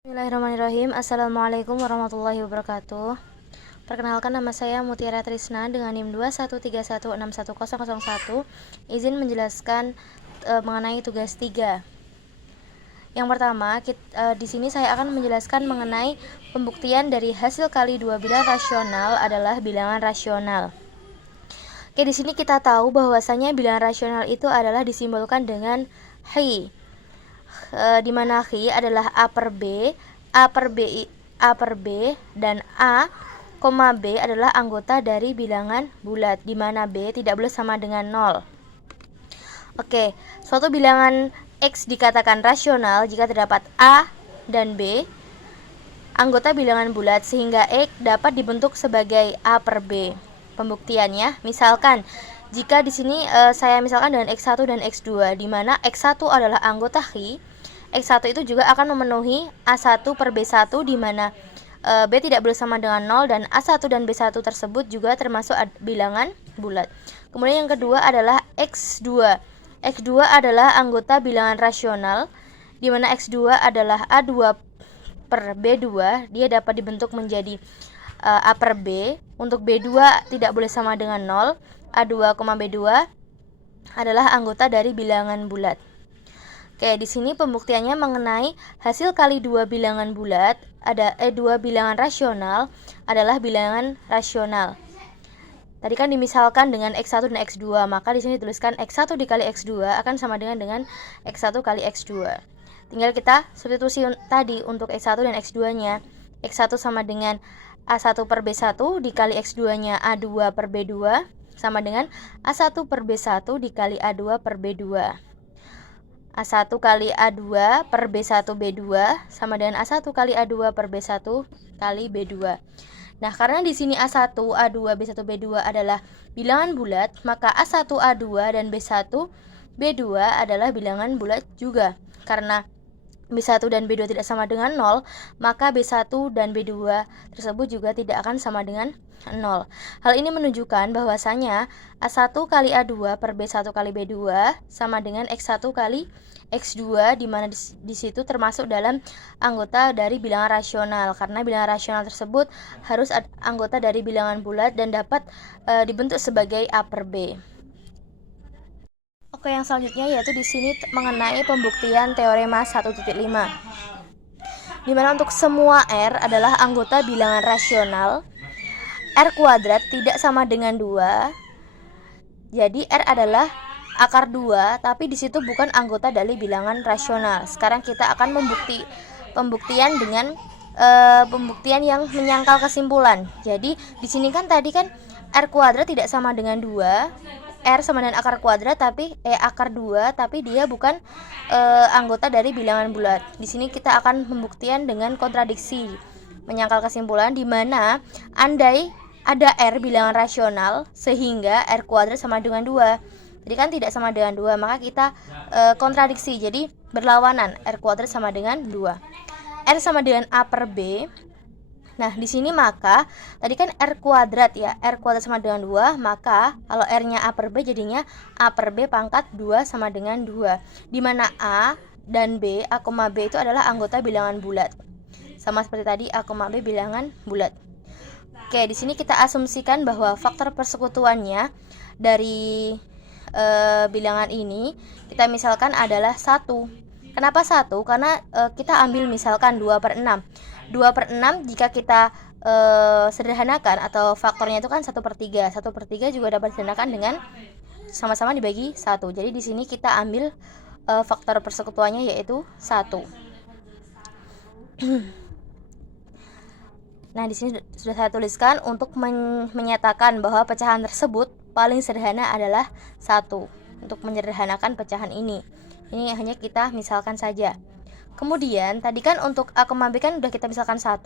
Bismillahirrahmanirrahim. Assalamualaikum warahmatullahi wabarakatuh. Perkenalkan, nama saya Mutiara Trisna dengan NIM 213161001. Izin menjelaskan mengenai tugas 3. Yang pertama, di sini saya akan menjelaskan mengenai pembuktian dari hasil kali dua bilangan rasional adalah bilangan rasional. Oke, di sini kita tahu bahwasanya bilangan rasional itu adalah disimbolkan dengan hi. Di mana hi adalah A per B, A per B, dan A, B adalah anggota dari bilangan bulat, di mana B tidak boleh sama dengan 0. Oke, suatu bilangan X dikatakan rasional jika terdapat A dan B, anggota bilangan bulat, sehingga X dapat dibentuk sebagai A per B. Pembuktiannya, misalkan jika di sini saya misalkan dengan X1 dan X2, di mana X1 adalah anggota hi, X1 itu juga akan memenuhi A1 per B1, di mana B tidak boleh sama dengan 0, dan A1 dan B1 tersebut juga termasuk bilangan bulat. Kemudian yang kedua adalah X2. X2 adalah anggota bilangan rasional, di mana X2 adalah A2 per B2, dia dapat dibentuk menjadi A per B. Untuk B2 tidak boleh sama dengan 0, A2, B2 adalah anggota dari bilangan bulat. Oke, di sini pembuktiannya mengenai hasil kali dua bilangan bulat, dua bilangan rasional adalah bilangan rasional. Tadi kan dimisalkan dengan X1 dan X2, maka di sini dituliskan X1 dikali X2 akan sama dengan X1 kali X2. Tinggal kita substitusi tadi untuk X1 dan X2-nya. X1 sama dengan A1 per B1 dikali X2-nya A2 per B2 sama dengan A1 per B1 dikali A2 per B2. A1 kali A2 per B1 B2 sama dengan A1 kali A2 per B1 kali B2. Nah, karena di sini A1, A2, B1, B2 adalah bilangan bulat, maka A1, A2 dan B1, B2 adalah bilangan bulat juga. Karena B1 dan B2 tidak sama dengan 0, maka B1 dan B2 tersebut juga tidak akan sama dengan 0. Hal ini menunjukkan bahwasanya A1 kali A2 per B1 kali B2 sama dengan X1 kali X2, di mana di situ termasuk dalam anggota dari bilangan rasional, karena bilangan rasional tersebut harus anggota dari bilangan bulat dan dapat dibentuk sebagai A per B. Oke, yang selanjutnya yaitu di sini mengenai pembuktian teorema 1.5, di mana untuk semua R adalah anggota bilangan rasional, R kuadrat tidak sama dengan 2. Jadi R adalah akar 2, tapi di situ bukan anggota dari bilangan rasional. Sekarang kita akan pembuktian dengan pembuktian yang menyangkal kesimpulan. Jadi di sini kan tadi kan R kuadrat tidak sama dengan 2. R sama dengan akar kuadrat tapi akar 2, tapi dia bukan anggota dari bilangan bulat. Di sini kita akan pembuktian dengan kontradiksi, menyangkal kesimpulan, di mana andai ada R bilangan rasional sehingga R kuadrat sama dengan 2. Jadi kan tidak sama dengan 2, maka kita kontradiksi, jadi berlawanan, R kuadrat sama dengan 2. R sama dengan A per B. Nah, di sini maka tadi kan R kuadrat ya, R kuadrat sama dengan 2, maka kalau R-nya A per B jadinya A per B pangkat 2 sama dengan 2, di mana A dan B, A, B itu adalah anggota bilangan bulat. Sama seperti tadi, A, B bilangan bulat. Oke, di sini kita asumsikan bahwa faktor persekutuannya dari bilangan ini kita misalkan adalah 1. Kenapa 1? Karena kita ambil misalkan 2 per 6. 2 per 6 jika kita sederhanakan atau faktornya itu kan 1 per 3. 1 per 3 juga dapat disederhanakan dengan sama-sama dibagi 1. Jadi di sini kita ambil faktor persekutuannya yaitu 1. Nah, di sini sudah saya tuliskan untuk menyatakan bahwa pecahan tersebut paling sederhana adalah 1. Untuk menyederhanakan pecahan ini hanya kita misalkan saja. Kemudian tadi kan untuk A, B kan udah kita misalkan 1.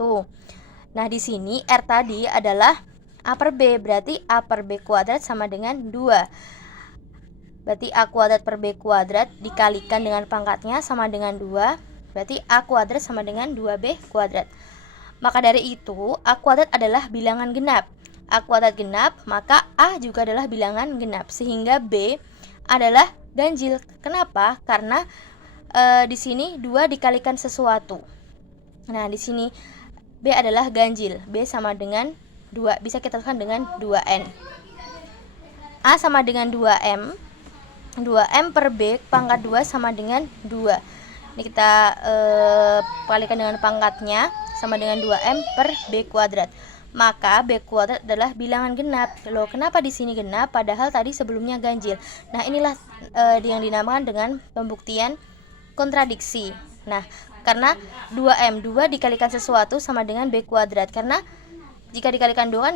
Nah, di sini R tadi adalah A per B, berarti A per B kuadrat sama dengan 2. Berarti A kuadrat per B kuadrat dikalikan dengan pangkatnya sama dengan 2, berarti A kuadrat sama dengan 2B kuadrat. Maka dari itu A kuadrat adalah bilangan genap. A kuadrat genap, maka A juga adalah bilangan genap, sehingga B adalah ganjil. Kenapa? Karena di sini 2 dikalikan sesuatu. Nah, di sini B adalah ganjil. B sama dengan 2. Bisa kita tuliskan dengan 2N. A sama dengan 2M. 2M per B pangkat 2 sama dengan 2. Ini kita kalikan dengan pangkatnya, sama dengan 2M per B kuadrat. Maka B kuadrat adalah bilangan genap. Loh, kenapa di sini genap padahal tadi sebelumnya ganjil? Nah, inilah yang dinamakan dengan pembuktian kontradiksi. Nah, karena 2M, 2 dikalikan sesuatu sama dengan B kuadrat. Karena jika dikalikan 2 kan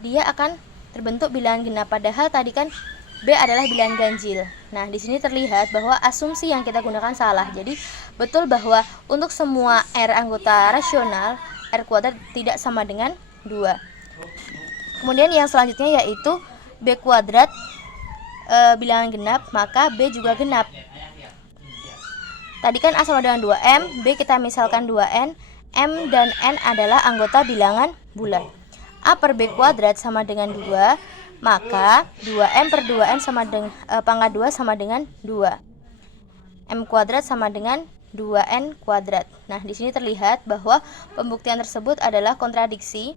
dia akan terbentuk bilangan genap, padahal tadi kan B adalah bilangan ganjil. Nah, di sini terlihat bahwa asumsi yang kita gunakan salah. Jadi, betul bahwa untuk semua R anggota rasional, R kuadrat tidak sama dengan 2. Kemudian yang selanjutnya yaitu B kuadrat bilangan genap, maka B juga genap. Tadi kan A sama dengan 2M, B kita misalkan 2N, M dan N adalah anggota bilangan bulat. A per B kuadrat sama dengan 2, maka 2M per 2N sama dengan pangkat 2 sama dengan 2. M kuadrat sama dengan 2N kuadrat. Nah, di sini terlihat bahwa pembuktian tersebut adalah kontradiksi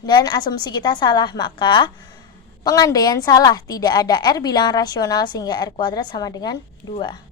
dan asumsi kita salah, maka pengandaian salah, tidak ada R bilangan rasional sehingga R kuadrat sama dengan 2.